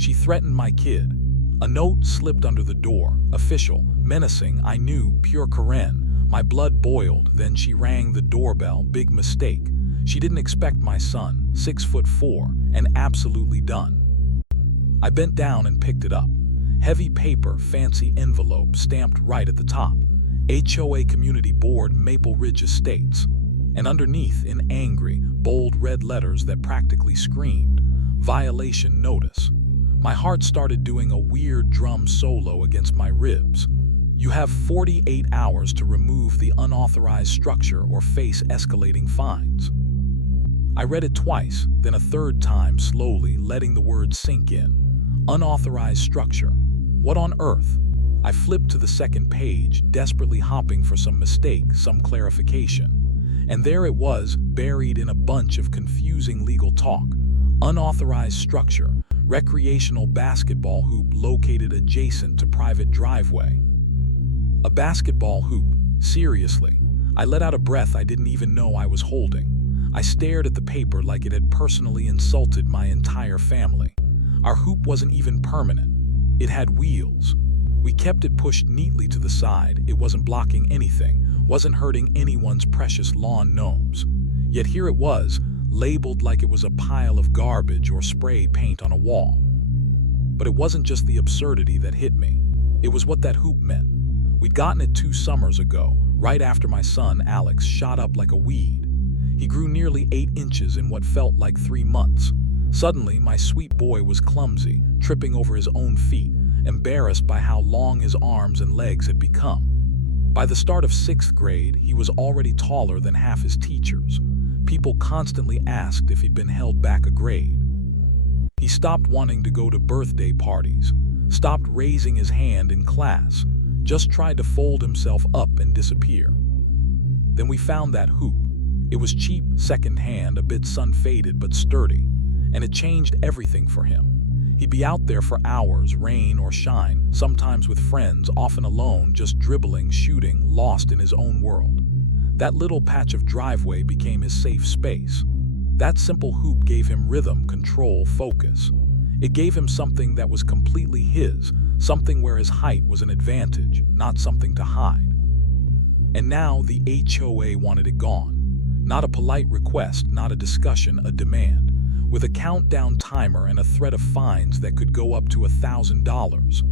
She threatened my kid. A note slipped under the door, official, menacing. I knew, pure Karen. My blood boiled. Then she rang the doorbell. Big mistake. She didn't expect my son, 6'4", and absolutely done. I bent down and picked it up. Heavy paper, fancy envelope, stamped right at the top. HOA Community Board, Maple Ridge Estates. And underneath, in angry, bold red letters that practically screamed, violation notice. My heart started doing a weird drum solo against my ribs. You have 48 hours to remove the unauthorized structure or face escalating fines. I read it twice, then a third time slowly, letting the words sink in. Unauthorized structure. What on earth? I flipped to the second page, desperately hoping for some mistake, some clarification. And there it was, buried in a bunch of confusing legal talk. Unauthorized structure, recreational basketball hoop located adjacent to private driveway. A basketball hoop, seriously. I let out a breath I didn't even know I was holding. I stared at the paper like it had personally insulted my entire family. Our hoop wasn't even permanent. It had wheels. We kept it pushed neatly to the side. It wasn't blocking anything, wasn't hurting anyone's precious lawn gnomes. Yet here it was, labeled like it was a pile of garbage or spray paint on a wall. But it wasn't just the absurdity that hit me. It was what that hoop meant. We'd gotten it 2 summers ago, right after my son, Alex, shot up like a weed. He grew nearly 8 inches in what felt like 3 months. Suddenly, my sweet boy was clumsy, tripping over his own feet, embarrassed by how long his arms and legs had become. By the start of 6th grade, he was already taller than half his teachers. People constantly asked if he'd been held back a grade. He stopped wanting to go to birthday parties, stopped raising his hand in class, just tried to fold himself up and disappear. Then we found that hoop. It was cheap, second-hand, a bit sun-faded but sturdy, and it changed everything for him. He'd be out there for hours, rain or shine, sometimes with friends, often alone, just dribbling, shooting, lost in his own world. That little patch of driveway became his safe space. That simple hoop gave him rhythm, control, focus. It gave him something that was completely his, something where his height was an advantage, not something to hide. And now the HOA wanted it gone. Not a polite request, not a discussion, a demand. With a countdown timer and a threat of fines that could go up to $1,000.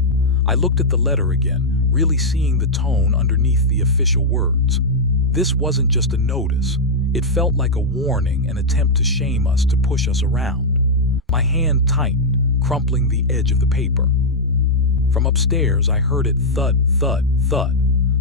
I looked at the letter again, really seeing the tone underneath the official words. This wasn't just a notice. It felt like a warning, an attempt to shame us, to push us around. My hand tightened, crumpling the edge of the paper. From upstairs, I heard it thud, thud, thud.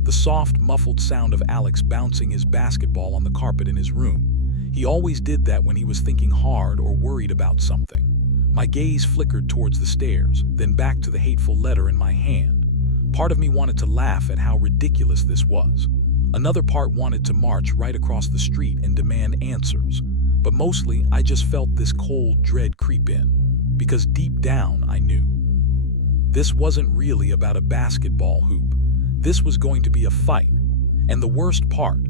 The soft, muffled sound of Alex bouncing his basketball on the carpet in his room. He always did that when he was thinking hard or worried about something. My gaze flickered towards the stairs, then back to the hateful letter in my hand. Part of me wanted to laugh at how ridiculous this was. Another part wanted to march right across the street and demand answers. But mostly, I just felt this cold dread creep in. Because deep down, I knew. This wasn't really about a basketball hoop. This was going to be a fight. And the worst part,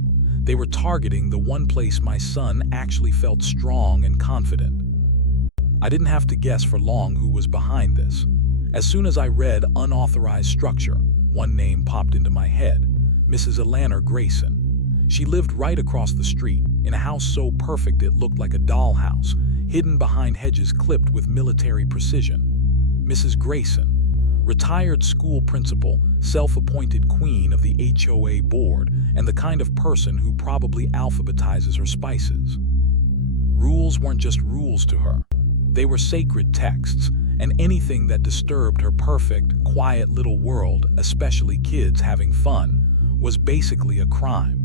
they were targeting the one place my son actually felt strong and confident. I didn't have to guess for long who was behind this. As soon as I read unauthorized structure, one name popped into my head, Mrs. Eleanor Grayson. She lived right across the street, in a house so perfect it looked like a dollhouse, hidden behind hedges clipped with military precision. Mrs. Grayson, retired school principal, self-appointed queen of the HOA board, and the kind of person who probably alphabetizes her spices. Rules weren't just rules to her. They were sacred texts, and anything that disturbed her perfect, quiet little world, especially kids having fun, was basically a crime.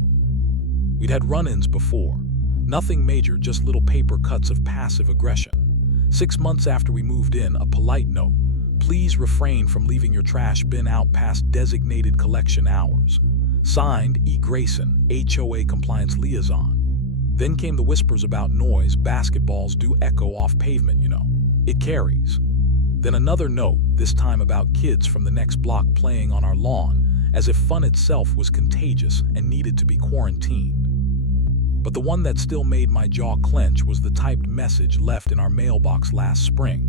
We'd had run-ins before. Nothing major, just little paper cuts of passive aggression. 6 months after we moved in, a polite note. Please refrain from leaving your trash bin out past designated collection hours. Signed, E. Grayson, HOA Compliance Liaison. Then came the whispers about noise. Basketballs do echo off pavement, you know. It carries. Then another note, this time about kids from the next block playing on our lawn, as if fun itself was contagious and needed to be quarantined. But the one that still made my jaw clench was the typed message left in our mailbox last spring.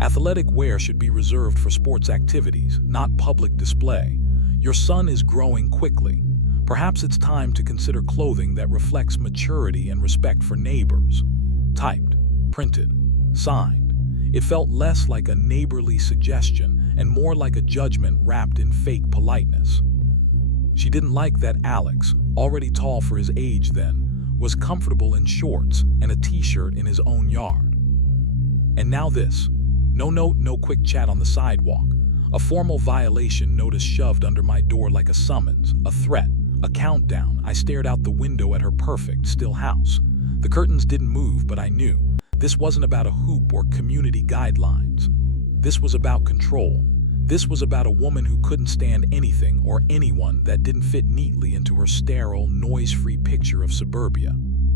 Athletic wear should be reserved for sports activities, not public display. Your son is growing quickly. Perhaps it's time to consider clothing that reflects maturity and respect for neighbors. Typed, printed, signed. It felt less like a neighborly suggestion and more like a judgment wrapped in fake politeness. She didn't like that Alex, already tall for his age then, was comfortable in shorts and a t-shirt in his own yard. And now this. No note, no quick chat on the sidewalk. A formal violation notice shoved under my door like a summons, a threat, a countdown. I stared out the window at her perfect, still house. The curtains didn't move, but I knew this wasn't about a hoop or community guidelines. This was about control. This was about a woman who couldn't stand anything or anyone that didn't fit neatly into her sterile, noise-free picture of suburbia.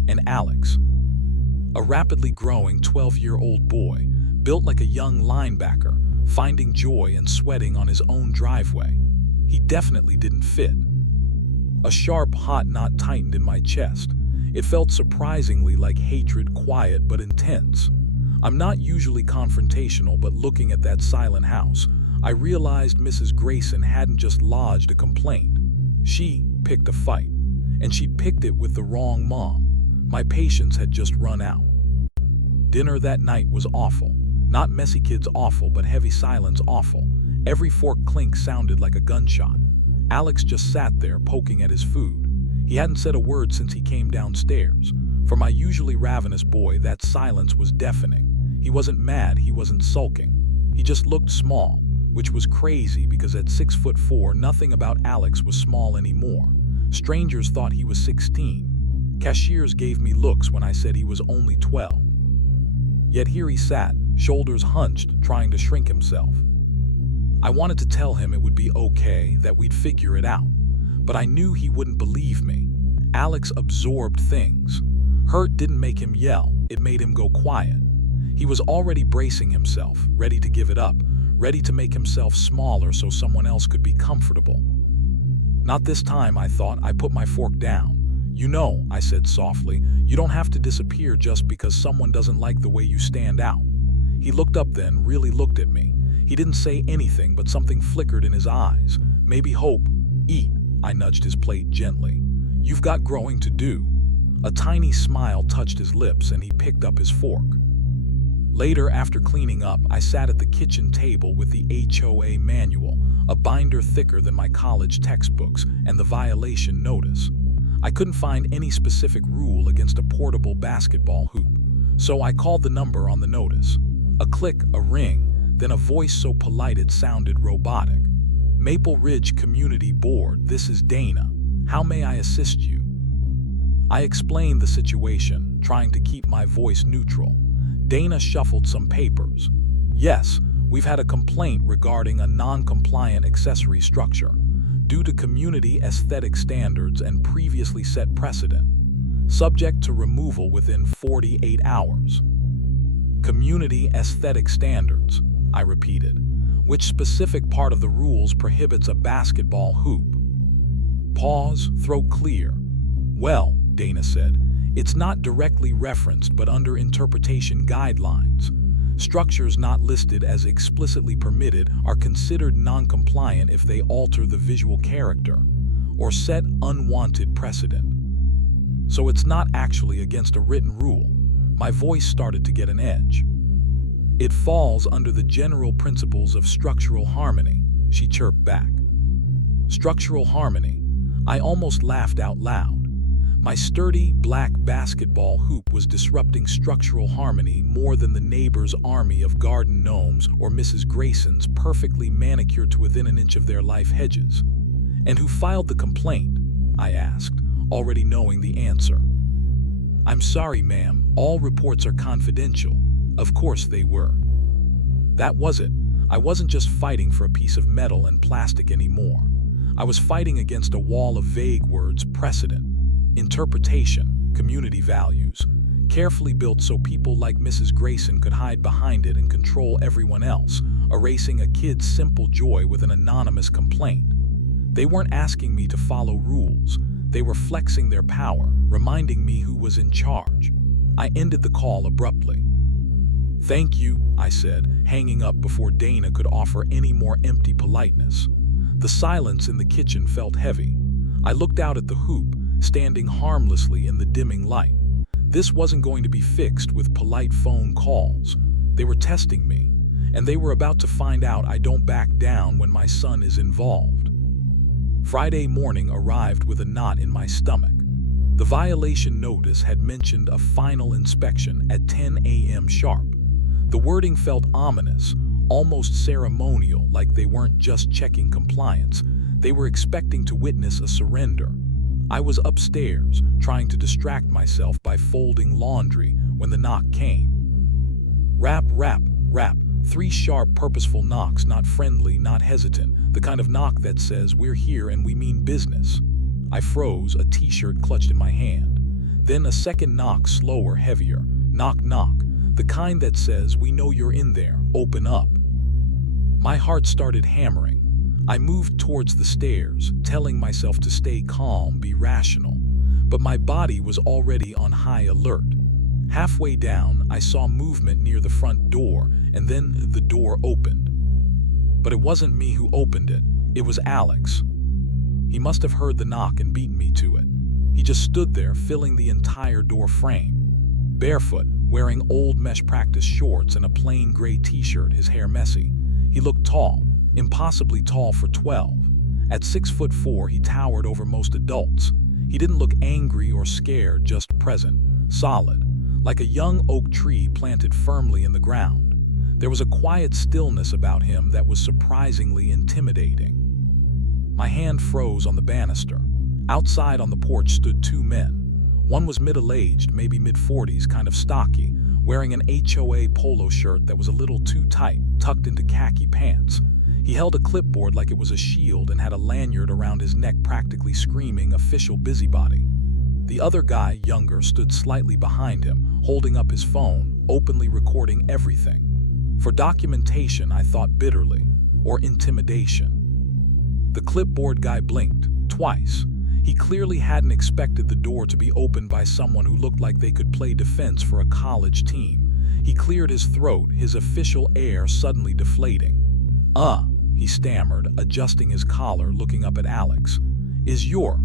And Alex, a rapidly growing 12-year-old boy, built like a young linebacker, finding joy in sweating on his own driveway. He definitely didn't fit. A sharp, hot knot tightened in my chest. It felt surprisingly like hatred, quiet but intense. I'm not usually confrontational, but looking at that silent house, I realized Mrs. Grayson hadn't just lodged a complaint. She picked a fight, and she'd picked it with the wrong mom. My patience had just run out. Dinner that night was awful. Not messy kids awful, but heavy silence awful. Every fork clink sounded like a gunshot. Alex just sat there poking at his food. He hadn't said a word since he came downstairs. For my usually ravenous boy, that silence was deafening. He wasn't mad, he wasn't sulking. He just looked small, which was crazy because at 6'4", nothing about Alex was small anymore. Strangers thought he was 16. Cashiers gave me looks when I said he was only 12. Yet here he sat, shoulders hunched, trying to shrink himself. I wanted to tell him it would be okay, that we'd figure it out. But I knew he wouldn't believe me. Alex absorbed things. Hurt didn't make him yell, it made him go quiet. He was already bracing himself, ready to give it up, ready to make himself smaller so someone else could be comfortable. Not this time, I thought. I put my fork down. You know, I said softly, you don't have to disappear just because someone doesn't like the way you stand out. He looked up then, really looked at me. He didn't say anything, but something flickered in his eyes. Maybe hope. Eat. I nudged his plate gently. You've got growing to do. A tiny smile touched his lips and he picked up his fork. Later, after cleaning up, I sat at the kitchen table with the HOA manual, a binder thicker than my college textbooks, and the violation notice. I couldn't find any specific rule against a portable basketball hoop, so I called the number on the notice. A click, a ring, then a voice so polite it sounded robotic. Maple Ridge Community Board, this is Dana. How may I assist you? I explained the situation, trying to keep my voice neutral. Dana shuffled some papers. Yes, we've had a complaint regarding a non-compliant accessory structure, due to community aesthetic standards and previously set precedent. Subject to removal within 48 hours. Community aesthetic standards, I repeated. Which specific part of the rules prohibits a basketball hoop? Pause, throat clear. Well, Dana said, it's not directly referenced but under interpretation guidelines. Structures not listed as explicitly permitted are considered non-compliant if they alter the visual character or set unwanted precedent. So it's not actually against a written rule. My voice started to get an edge. It falls under the general principles of structural harmony, she chirped back. Structural harmony. I almost laughed out loud. My sturdy, black basketball hoop was disrupting structural harmony more than the neighbor's army of garden gnomes or Mrs. Grayson's perfectly manicured to within an inch of their life hedges. And who filed the complaint? I asked, already knowing the answer. I'm sorry, ma'am, all reports are confidential. Of course they were. That was it. I wasn't just fighting for a piece of metal and plastic anymore. I was fighting against a wall of vague words, precedent, interpretation, community values, carefully built so people like Mrs. Grayson could hide behind it and control everyone else, erasing a kid's simple joy with an anonymous complaint. They weren't asking me to follow rules. They were flexing their power, reminding me who was in charge. I ended the call abruptly. "Thank you," I said, hanging up before Dana could offer any more empty politeness. The silence in the kitchen felt heavy. I looked out at the hoop, standing harmlessly in the dimming light. This wasn't going to be fixed with polite phone calls. They were testing me, and they were about to find out I don't back down when my son is involved. Friday morning arrived with a knot in my stomach. The violation notice had mentioned a final inspection at 10 a.m. sharp. The wording felt ominous, almost ceremonial, like they weren't just checking compliance. They were expecting to witness a surrender. I was upstairs, trying to distract myself by folding laundry when the knock came. Rap, rap, rap. 3 sharp, purposeful knocks, not friendly, not hesitant, the kind of knock that says, "We're here and we mean business." I froze, a t-shirt clutched in my hand. Then a second knock, slower, heavier. Knock, knock, the kind that says, "We know you're in there, open up." My heart started hammering. I moved towards the stairs, telling myself to stay calm, be rational. But my body was already on high alert. Halfway down, I saw movement near the front door, and then the door opened. But it wasn't me who opened it, it was Alex. He must have heard the knock and beaten me to it. He just stood there, filling the entire door frame. Barefoot, wearing old mesh practice shorts and a plain gray t-shirt, his hair messy. He looked tall, impossibly tall for 12. At 6'4", he towered over most adults. He didn't look angry or scared, just present, solid, like a young oak tree planted firmly in the ground. There was a quiet stillness about him that was surprisingly intimidating. My hand froze on the banister. Outside on the porch stood 2 men. One was middle-aged, maybe mid-40s, kind of stocky, wearing an HOA polo shirt that was a little too tight, tucked into khaki pants. He held a clipboard like it was a shield and had a lanyard around his neck, practically screaming, "Official busybody." The other guy, younger, stood slightly behind him, holding up his phone, openly recording everything. For documentation, I thought bitterly, or intimidation. The clipboard guy blinked, twice. He clearly hadn't expected the door to be opened by someone who looked like they could play defense for a college team. He cleared his throat, his official air suddenly deflating. He stammered, adjusting his collar, looking up at Alex. Is your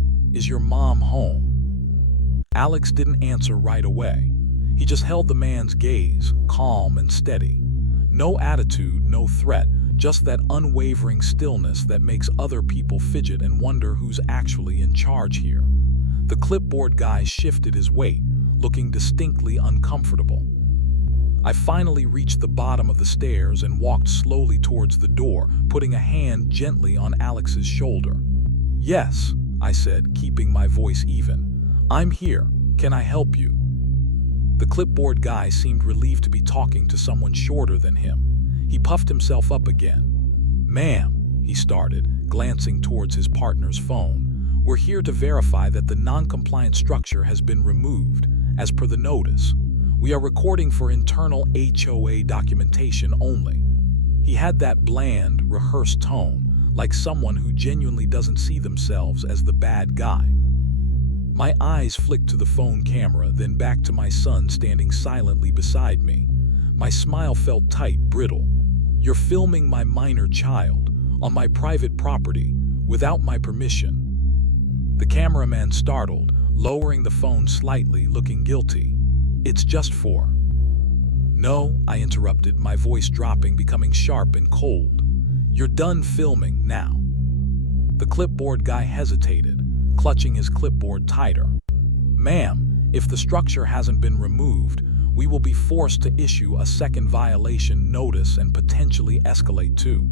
mom home?" Alex didn't answer right away. He just held the man's gaze, calm and steady. No attitude, no threat, just that unwavering stillness that makes other people fidget and wonder who's actually in charge here. The clipboard guy shifted his weight, looking distinctly uncomfortable. I finally reached the bottom of the stairs and walked slowly towards the door, putting a hand gently on Alex's shoulder. "Yes," I said, keeping my voice even. "I'm here. Can I help you?" The clipboard guy seemed relieved to be talking to someone shorter than him. He puffed himself up again. "Ma'am," he started, glancing towards his partner's phone, "we're here to verify that the non-compliant structure has been removed, as per the notice. We are recording for internal HOA documentation only." He had that bland, rehearsed tone, like someone who genuinely doesn't see themselves as the bad guy. My eyes flicked to the phone camera, then back to my son standing silently beside me. My smile felt tight, brittle. "You're filming my minor child, on my private property, without my permission." The cameraman startled, lowering the phone slightly, looking guilty. "It's just for—" "No," I interrupted, my voice dropping, becoming sharp and cold. "You're done filming now." The clipboard guy hesitated, clutching his clipboard tighter. "Ma'am, if the structure hasn't been removed, we will be forced to issue a second violation notice and potentially escalate too."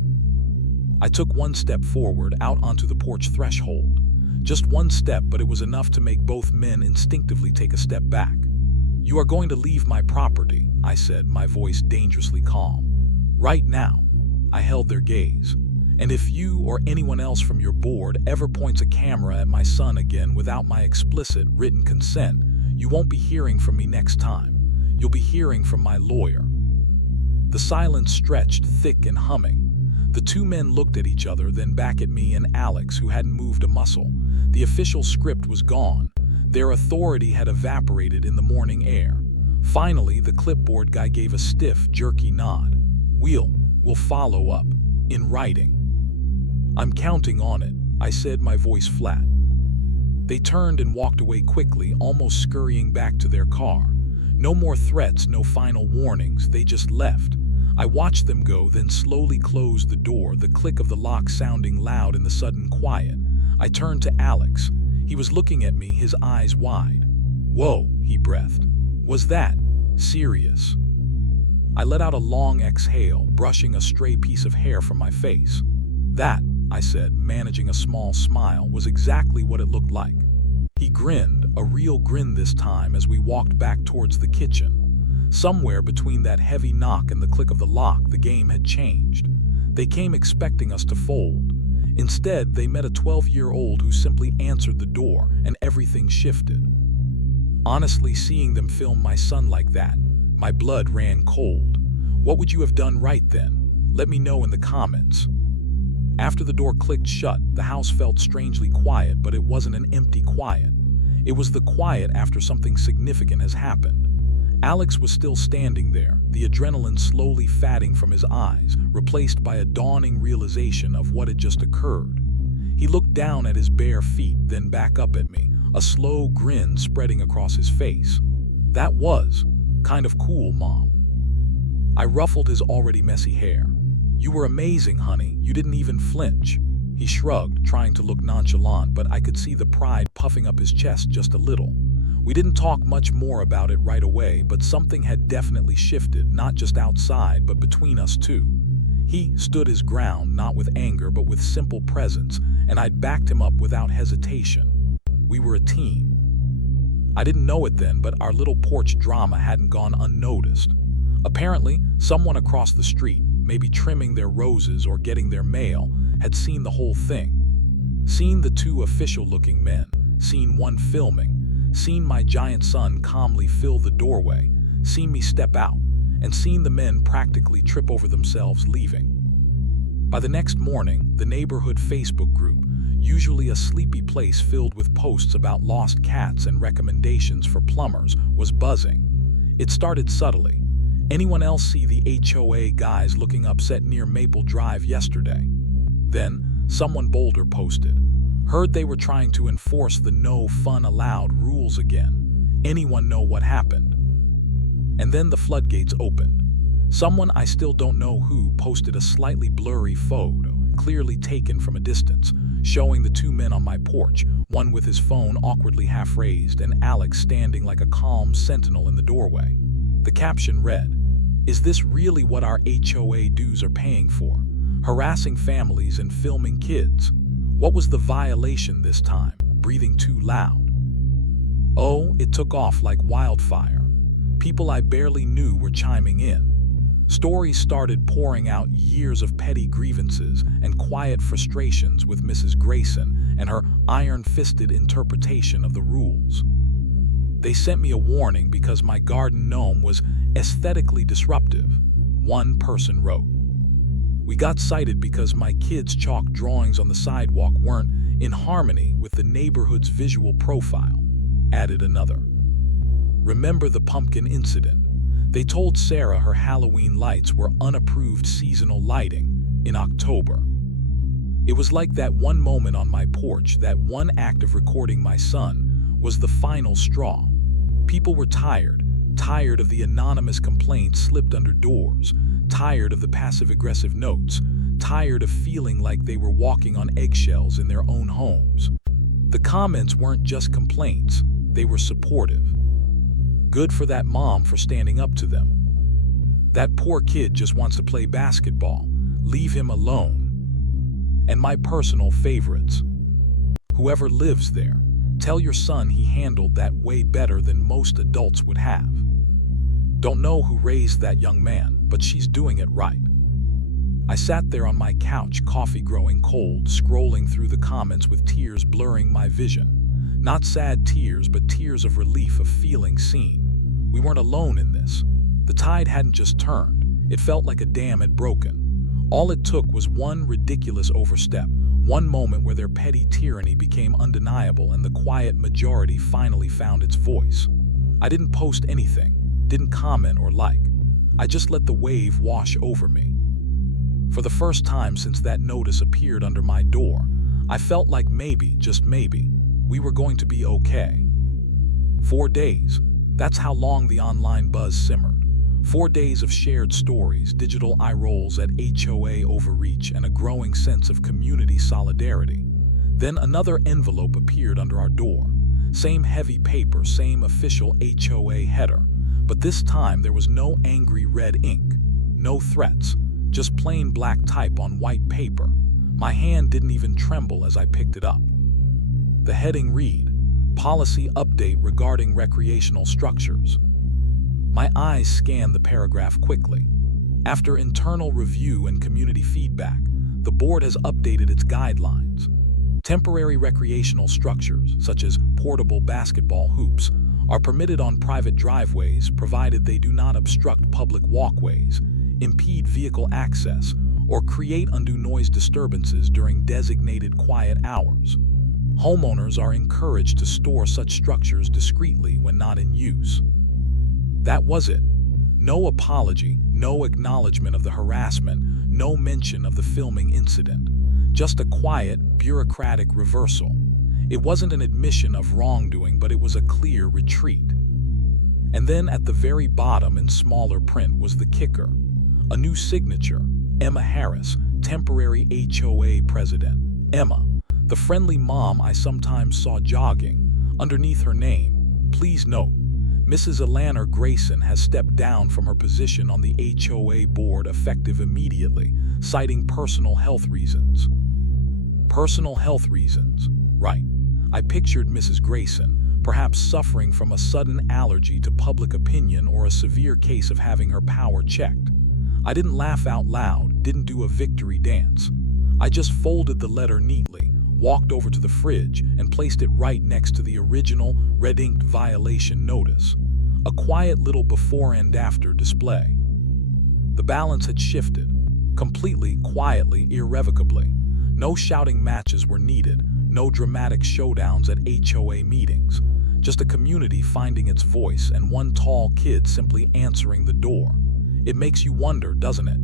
I took one step forward, out onto the porch threshold. Just one step, but it was enough to make both men instinctively take a step back. "You are going to leave my property," I said, my voice dangerously calm. "Right now." I held their gaze. "And if you or anyone else from your board ever points a camera at my son again without my explicit written consent, you won't be hearing from me next time. You'll be hearing from my lawyer." The silence stretched, thick and humming. The 2 men looked at each other, then back at me and Alex, who hadn't moved a muscle. The official script was gone. Their authority had evaporated in the morning air. Finally, the clipboard guy gave a stiff, jerky nod. We'll follow up. In writing. I'm counting on it, I said, my voice flat. They turned and walked away quickly, almost scurrying back to their car. No more threats, no final warnings, they just left. I watched them go, then slowly closed the door, the click of the lock sounding loud in the sudden quiet. I turned to Alex. He was looking at me, his eyes wide. Whoa, he breathed. Was that serious? I let out a long exhale, brushing a stray piece of hair from my face. That, I said, managing a small smile, was exactly what it looked like. He grinned, a real grin this time, as we walked back towards the kitchen. Somewhere between that heavy knock and the click of the lock, the game had changed. They came expecting us to fold. Instead, they met a 12-year-old who simply answered the door, and everything shifted. Honestly, seeing them film my son like that, my blood ran cold. What would you have done right then? Let me know in the comments. After the door clicked shut, the house felt strangely quiet, but it wasn't an empty quiet. It was the quiet after something significant has happened. Alex was still standing there, the adrenaline slowly fading from his eyes, replaced by a dawning realization of what had just occurred. He looked down at his bare feet, then back up at me, a slow grin spreading across his face. That was kind of cool, Mom. I ruffled his already messy hair. You were amazing, honey. You didn't even flinch. He shrugged, trying to look nonchalant, but I could see the pride puffing up his chest just a little. We didn't talk much more about it right away, but something had definitely shifted, not just outside, but between us too. He stood his ground, not with anger, but with simple presence, and I'd backed him up without hesitation. We were a team. I didn't know it then, but our little porch drama hadn't gone unnoticed. Apparently, someone across the street, maybe trimming their roses or getting their mail, had seen the whole thing. Seen the two official-looking men, seen one filming, seen my giant son calmly fill the doorway, seen me step out, and seen the men practically trip over themselves leaving. By the next morning, the neighborhood Facebook group, usually a sleepy place filled with posts about lost cats and recommendations for plumbers, was buzzing. It started subtly. Anyone else see the HOA guys looking upset near Maple Drive yesterday? Then, someone bolder posted. Heard they were trying to enforce the no fun allowed rules again. Anyone know what happened? And then the floodgates opened. Someone I still don't know who posted a slightly blurry photo, clearly taken from a distance, showing the two men on my porch, one with his phone awkwardly half raised and Alex standing like a calm sentinel in the doorway. The caption read, "Is this really what our HOA dues are paying for? Harassing families and filming kids? What was the violation this time? Breathing too loud?" Oh, it took off like wildfire. People I barely knew were chiming in. Stories started pouring out, years of petty grievances and quiet frustrations with Mrs. Grayson and her iron-fisted interpretation of the rules. They sent me a warning because my garden gnome was aesthetically disruptive, one person wrote. We got cited because my kids' chalk drawings on the sidewalk weren't in harmony with the neighborhood's visual profile, added another. Remember the pumpkin incident? They told Sarah her Halloween lights were unapproved seasonal lighting in October. It was like that one moment on my porch, that one act of recording my son, was the final straw. People were tired of the anonymous complaints slipped under doors, tired of the passive-aggressive notes, tired of feeling like they were walking on eggshells in their own homes. The comments weren't just complaints, they were supportive. Good for that mom for standing up to them. That poor kid just wants to play basketball. Leave him alone. And my personal favorites. Whoever lives there, tell your son he handled that way better than most adults would have. Don't know who raised that young man, but she's doing it right. I sat there on my couch, coffee growing cold, scrolling through the comments with tears blurring my vision. Not sad tears, but tears of relief, of feeling seen. We weren't alone in this. The tide hadn't just turned. It felt like a dam had broken. All it took was one ridiculous overstep, one moment where their petty tyranny became undeniable and the quiet majority finally found its voice. I didn't post anything, didn't comment or like. I just let the wave wash over me. For the first time since that notice appeared under my door, I felt like maybe, just maybe, we were going to be okay. 4 days. That's how long the online buzz simmered. 4 days of shared stories, digital eye rolls at HOA overreach, and a growing sense of community solidarity. Then another envelope appeared under our door. Same heavy paper, same official HOA header. But this time there was no angry red ink, no threats, just plain black type on white paper. My hand didn't even tremble as I picked it up. The heading read, Policy Update Regarding Recreational Structures. My eyes scanned the paragraph quickly. After internal review and community feedback, the board has updated its guidelines. Temporary recreational structures, such as portable basketball hoops, are permitted on private driveways provided they do not obstruct public walkways, impede vehicle access, or create undue noise disturbances during designated quiet hours. Homeowners are encouraged to store such structures discreetly when not in use. That was it. No apology, no acknowledgement of the harassment, no mention of the filming incident. Just a quiet, bureaucratic reversal. It wasn't an admission of wrongdoing, but it was a clear retreat. And then at the very bottom in smaller print was the kicker. A new signature, Emma Harris, temporary HOA president. Emma, the friendly mom I sometimes saw jogging. Underneath her name, please note, Mrs. Alanna Grayson has stepped down from her position on the HOA board effective immediately, citing personal health reasons. Personal health reasons, right. I pictured Mrs. Grayson, perhaps suffering from a sudden allergy to public opinion or a severe case of having her power checked. I didn't laugh out loud, didn't do a victory dance. I just folded the letter neatly, walked over to the fridge, and placed it right next to the original red-inked violation notice. A quiet little before and after display. The balance had shifted, completely, quietly, irrevocably. No shouting matches were needed, no dramatic showdowns at HOA meetings. Just a community finding its voice and one tall kid simply answering the door. It makes you wonder, doesn't it?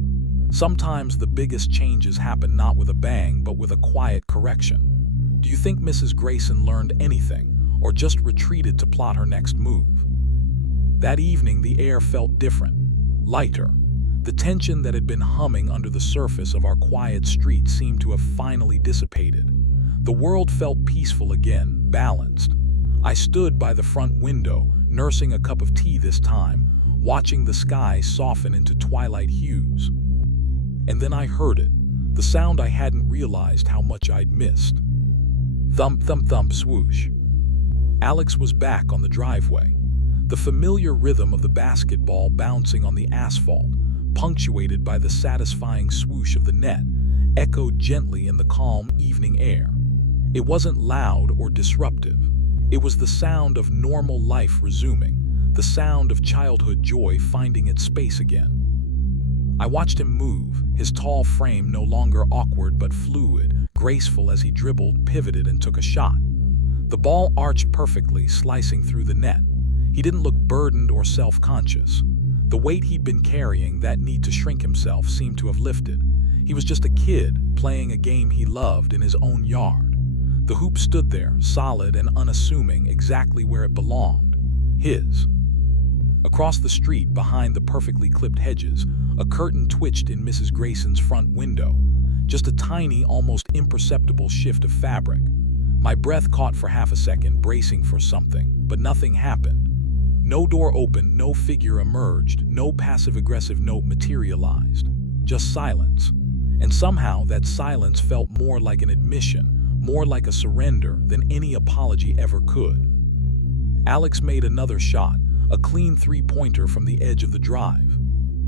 Sometimes the biggest changes happen not with a bang, but with a quiet correction. Do you think Mrs. Grayson learned anything, or just retreated to plot her next move? That evening, the air felt different, lighter. The tension that had been humming under the surface of our quiet street seemed to have finally dissipated. The world felt peaceful again, balanced. I stood by the front window, nursing a cup of tea this time, watching the sky soften into twilight hues. And then I heard it, the sound I hadn't realized how much I'd missed. Thump, thump, thump, swoosh. Alex was back on the driveway. The familiar rhythm of the basketball bouncing on the asphalt, punctuated by the satisfying swoosh of the net, echoed gently in the calm evening air. It wasn't loud or disruptive. It was the sound of normal life resuming, the sound of childhood joy finding its space again. I watched him move, his tall frame no longer awkward but fluid, graceful as he dribbled, pivoted, and took a shot. The ball arched perfectly, slicing through the net. He didn't look burdened or self-conscious. The weight he'd been carrying, that need to shrink himself, seemed to have lifted. He was just a kid, playing a game he loved in his own yard. The hoop stood there, solid and unassuming, exactly where it belonged. His. Across the street, behind the perfectly clipped hedges, a curtain twitched in Mrs. Grayson's front window. Just a tiny, almost imperceptible shift of fabric. My breath caught for half a second, bracing for something, but nothing happened. No door opened, no figure emerged, no passive-aggressive note materialized. Just silence. And somehow that silence felt more like an admission, more like a surrender than any apology ever could. Alex made another shot, a clean three-pointer from the edge of the drive.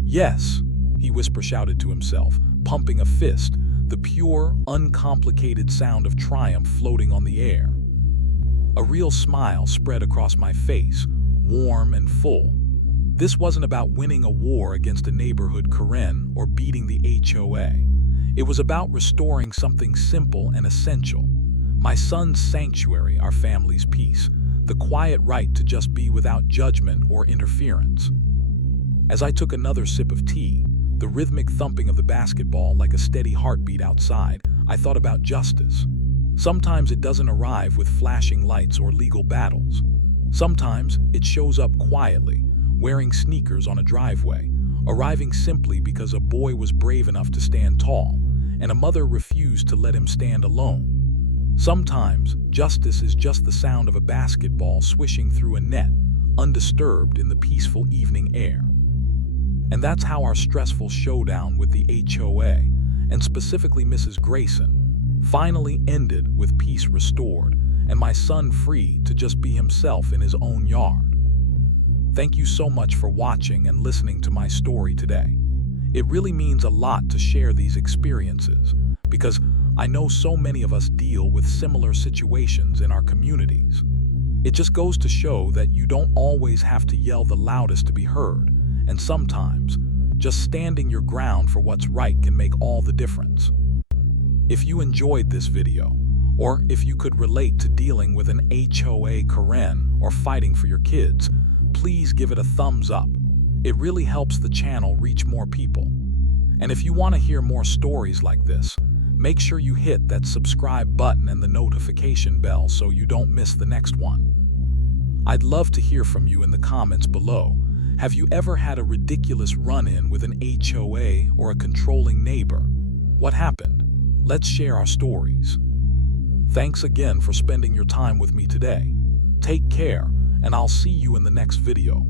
Yes, he whisper-shouted to himself, pumping a fist, the pure, uncomplicated sound of triumph floating on the air. A real smile spread across my face, warm and full. This wasn't about winning a war against a neighborhood Karen or beating the HOA. It was about restoring something simple and essential. My son's sanctuary, our family's peace, the quiet right to just be without judgment or interference. As I took another sip of tea, the rhythmic thumping of the basketball like a steady heartbeat outside, I thought about justice. Sometimes it doesn't arrive with flashing lights or legal battles. Sometimes it shows up quietly, wearing sneakers on a driveway, arriving simply because a boy was brave enough to stand tall, and a mother refused to let him stand alone. Sometimes justice is just the sound of a basketball swishing through a net, undisturbed in the peaceful evening air. And that's how our stressful showdown with the HOA, and specifically Mrs. Grayson, finally ended with peace restored and my son free to just be himself in his own yard. Thank you so much for watching and listening to my story today. It really means a lot to share these experiences because I know so many of us deal with similar situations in our communities. It just goes to show that you don't always have to yell the loudest to be heard, and sometimes just standing your ground for what's right can make all the difference. If you enjoyed this video, or if you could relate to dealing with an HOA Karen or fighting for your kids, please give it a thumbs up. It really helps the channel reach more people. And if you want to hear more stories like this, make sure you hit that subscribe button and the notification bell so you don't miss the next one. I'd love to hear from you in the comments below. Have you ever had a ridiculous run-in with an HOA or a controlling neighbor? What happened? Let's share our stories. Thanks again for spending your time with me today. Take care, and I'll see you in the next video.